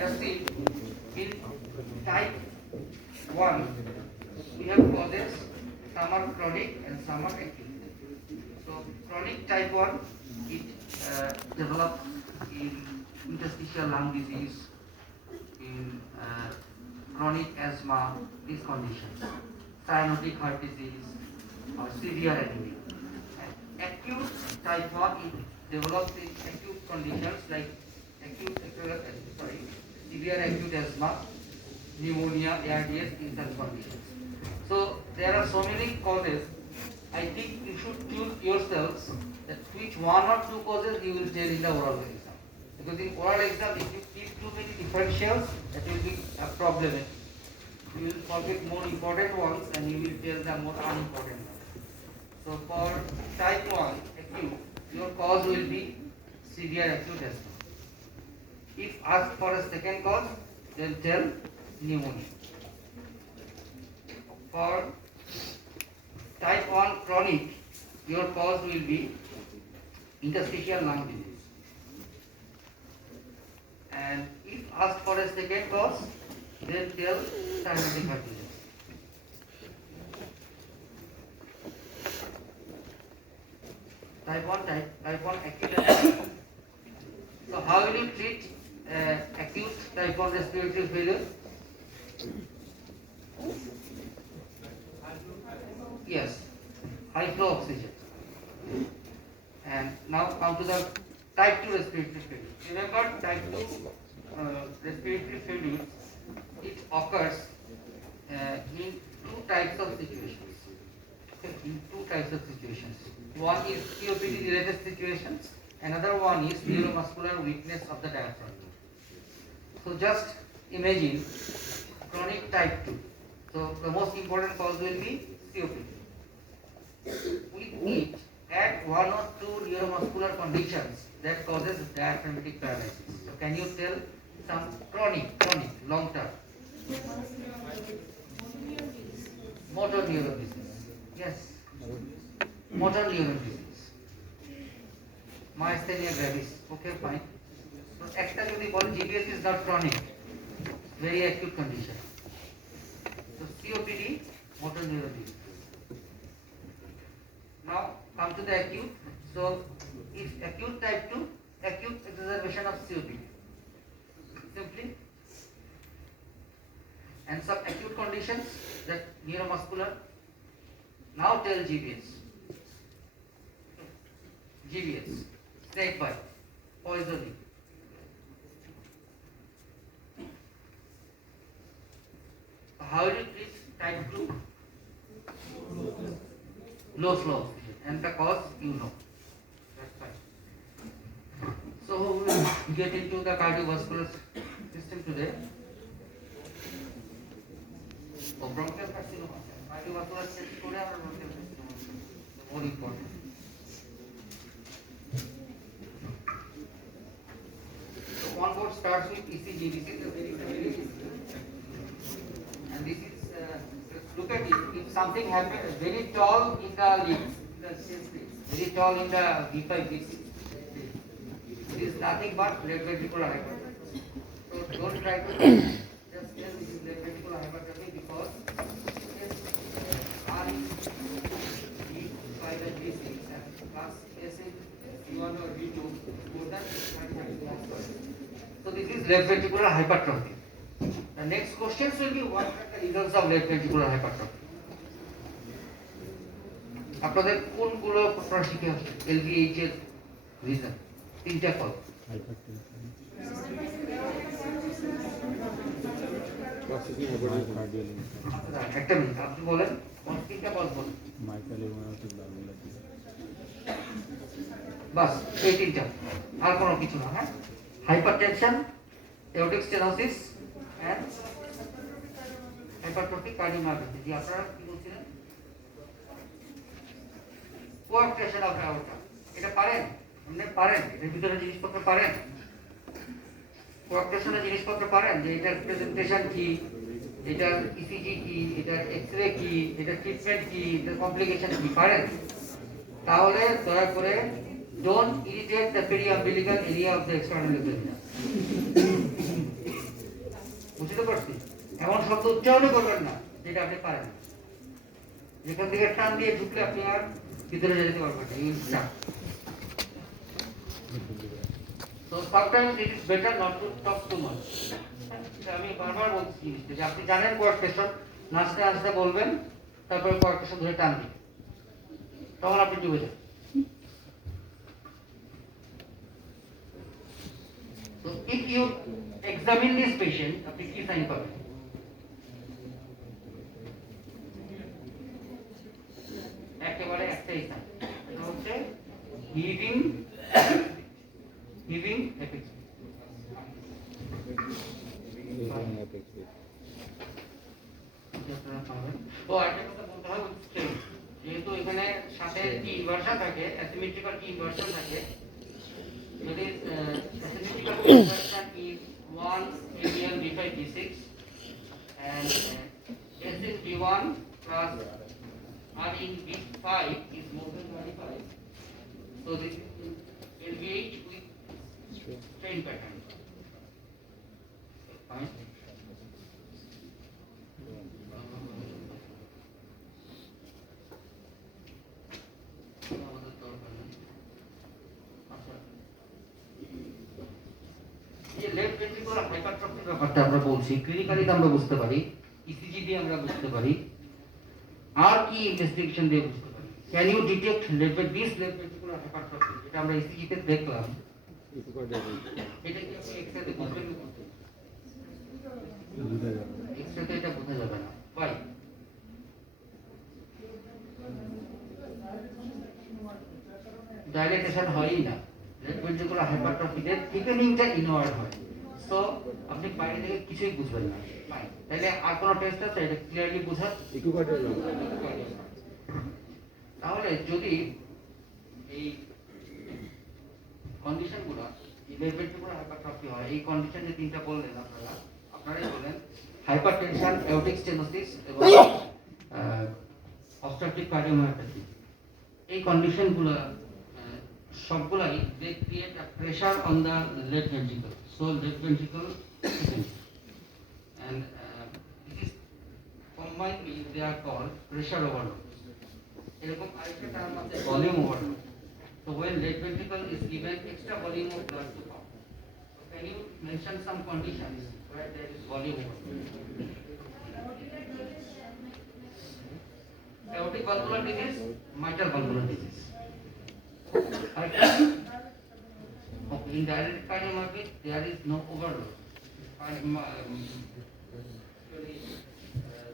Just see, in type 1, we have causes, some are chronic and some are acute. So chronic type 1, it develops in interstitial lung disease, in chronic asthma, these conditions, cyanotic heart disease, or severe anemia. And acute type 1, it develops in acute conditions like severe acute asthma, pneumonia, ARDS, in such conditions. So there are so many causes. I think you should choose yourselves that which one or two causes you will tell in the oral exam. Because in oral exam, if you keep too many differentials, that will be a problem. You will forget more important ones and you will tell the more unimportant ones. So for type 1 acute, your cause will be severe acute asthma. If asked for a second cause, then tell pneumonia. For type 1 chronic, your cause will be interstitial lung disease. And if asked for a second cause, then tell cyanotic heart disease. Type 1 acute. So how will you treat acute type 1 respiratory failure? Yes, high flow oxygen. And now come to the type 2 respiratory failure. Remember, type 2 respiratory failure, it occurs in two types of situations. One is COPD related situations, another one is neuromuscular weakness of the diaphragm. So just imagine chronic type 2. So the most important cause will be COPD. With it, add one or two neuromuscular conditions that causes diaphragmatic paralysis. So can you tell some chronic, long term? Motor neuron disease. Yes. Motor neuron disease. Myasthenia gravis. Okay, fine. So actually GBS is not chronic. Very acute condition. So COPD, motor neuron disease. Now come to the acute. So if acute type 2, acute exacerbation of COPD. Simply. And some acute conditions that neuromuscular. Now tell GBS. Snake bite, poisoning. How do you treat type 2? Low flow oxygen. And the cause, you know. That's fine. So we will get into the cardiovascular system today. So bronchial carcinoma. Cardiovascular system today, bronchial carcinoma. More important. So one board starts with ECG. This is a very and this is look at it. If something happens very tall in the leaves, very tall in the V5, V6, it is nothing but left ventricular hypertrophy. So don't try to just tell this is left ventricular hypertrophy because R is V5 and V6 and plus S is V1 or V2 more than 30. So this is left ventricular hypertrophy. The next questions will be what are the results of left ventricular hypertrophy. আপনাদের কোনগুলো প্রশ্ন শিখে আসছে LVH এর reason তিনটা call একটা minute আপনি বলেন কোন তিনটা কল বলেন বাস এই তিনটা আর কোনো কিছু না হ্যাঁ hypertension aortic stenosis and hypertrophic cardiomyopathy জি আপনারা কি বলছিলেন কোয়ার্টেশন অফ অ্যাওর্টা এটা পারেন আপনি পারেন এর ভিতরে জিনিসপত্র পারেন কোয়ার্টেশনের জিনিসপত্র পারেন যে এটার প্রেজেন্টেশন কি এটার ইসিজি কি এটার এক্সরে কি এটার ট্রিটমেন্ট কি এটার কমপ্লিকেশন কি পারেন তাহলে দয়া করে don't irritate the periumbilical area of the external vagina. বুঝতে পারছি? এমন শব্দ উচ্চারণই করবেন না যেটা আপনি পারেন না। যেখান থেকে টান দিয়ে ঢুকলে আপনি আর ভিতরে যেতে পারবেন না। You stuck. So sometimes it is better not to talk too much. আমি বারবার বলছি যে আপনি জানেন কয়েকটা শব্দ নাচতে নাচতে বলবেন, তারপরে কয়েকটা শব্দ ধরে টান দিন, তখন আপনি ডুবে যান। So if you examine this patient, আপনি কি সাইন পাবেন? একেবারে একটাই সাইন, এটা হচ্ছে হিভিং এপিক্স। তো একটা কথা বলতে হয়, যেহেতু এখানে সাথে কি ইনভার্সন থাকে, অ্যাসিমেট্রিক্যাল কি ইনভার্সন থাকে, যদি asymmetrical inversion is 1 ABL D5 D6 and S in D1 plus R in D5 is more than 25. So this is LVH with strain pattern. Fine. Left ventricular hypertrophy ব্যাপারটা আমরা বলছি, clinically আমরা বুঝতে পারি, ECG দিয়ে আমরা বুঝতে পারি, আর কি ইনভেস্টিগেশন দিয়ে বুঝতে পারি? Can you detect left ventricular hypertrophy, যেটা আমরা ইসিজি তে দেখলাম, এটা কি আপনি এক্সরে তে বুঝবেন না? এক্সরে তে এটা বোঝা যাবে না। Why? ডাইলেটেশন হয়ই না, লেফট ভেন্ট্রিকুলার হাইপারট্রফিতে থিকেনিংটা ইনওয়ার্ড হয়। সো আপনি বাইরে থেকে কিছুই বুঝবেন না। তাহলে আর কোনো টেস্ট আছে এটা ক্লিয়ারলি বোঝার? তাহলে যদি এই কন্ডিশনগুলো লেফট ভেন্ট্রিকুলার হাইপারট্রফি হয়, এই কন্ডিশন যে তিনটা বললেন আপনারাই বলেন, হাইপারটেনশন, অ্যাওর্টিক স্টেনোসিস এবং অবস্ট্রাকটিভ কার্ডিওমায়োপ্যাথি, এই কন্ডিশনগুলো সবগুলাই they create a pressure on the left ventricle, so left ventricle and it is combined with, they are called pressure overload. এরকম আরেকটা টার্ম আছে volume overload. So when left ventricle is given extra volume of blood to pump, so can you mention some conditions where there is volume overload? Aortic valvular disease, mitral valvular disease. In dilated cardiomyopathy, there is no overload.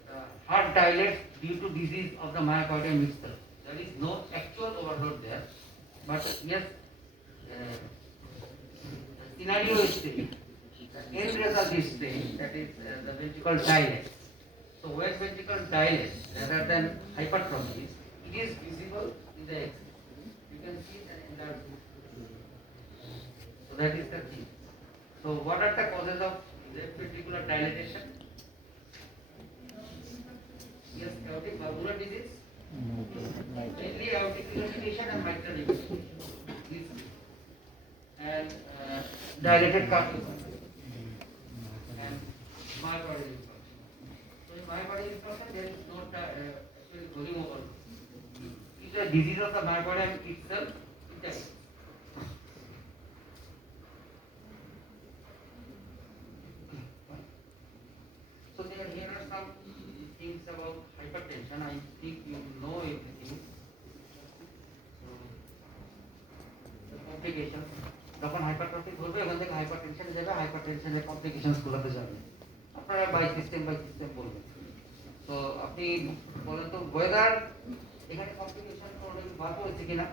The heart dilates due to disease of the myocardium itself. There is no actual overload there, but yes, the scenario is same. The end result is same, that is the ventricle dilates. So when ventricle dilates rather than hypertrophies, it is visible in the X-ray. You can see that enlargement. So that is the thing. So what are the causes of left ventricular dilatation? Yes, aortic valvular disease, mainly aortic regurgitation and mitral regurgitation, and dilated cardiomyopathy and myocardial infarction. So in myocardial infarction, there is no actually volume overload. It is a disease of the myocardium itself. So here are some things about hypertension. I think you know everything. The complications. যখন hypertrophy ঘটবে, এখান থেকে হাইপারটেনশনে যাবে, হাইপারটেনশনের complications গুলোতে যাবে। আপনারা by system বলবেন। তো আপনি বলেন তো ওয়েদার এখানে কমপ্লিকেশন প্রবলেম বার হচ্ছে কিনা?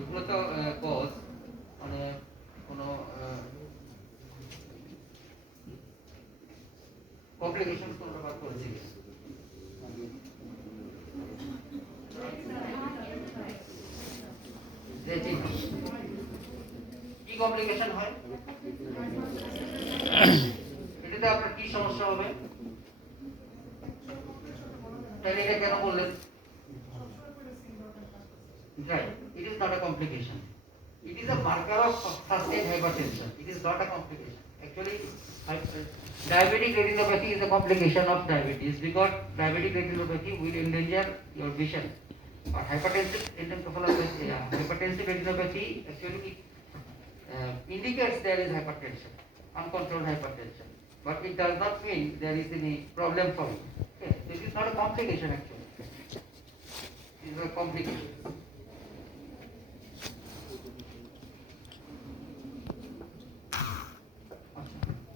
এগুলো তো কজ, মানে কোনো কমপ্লিকেশন কোনটা বার করেছে কিনা? কি কমপ্লিকেশন হয়? এটাতে আপনার কি সমস্যা হবে? তাহলে এটা কেন বললেন? Right. It is not a complication. It is a marker of first stage hypertension. It is not a complication. Actually, Uh, Diabetic retinopathy is a complication of diabetes because diabetic retinopathy will endanger your vision. But hypertensive retinopathy actually indicates there is hypertension, uncontrolled hypertension. But it does not mean there is any problem for you. Okay, this is not a complication actually. It is a complication.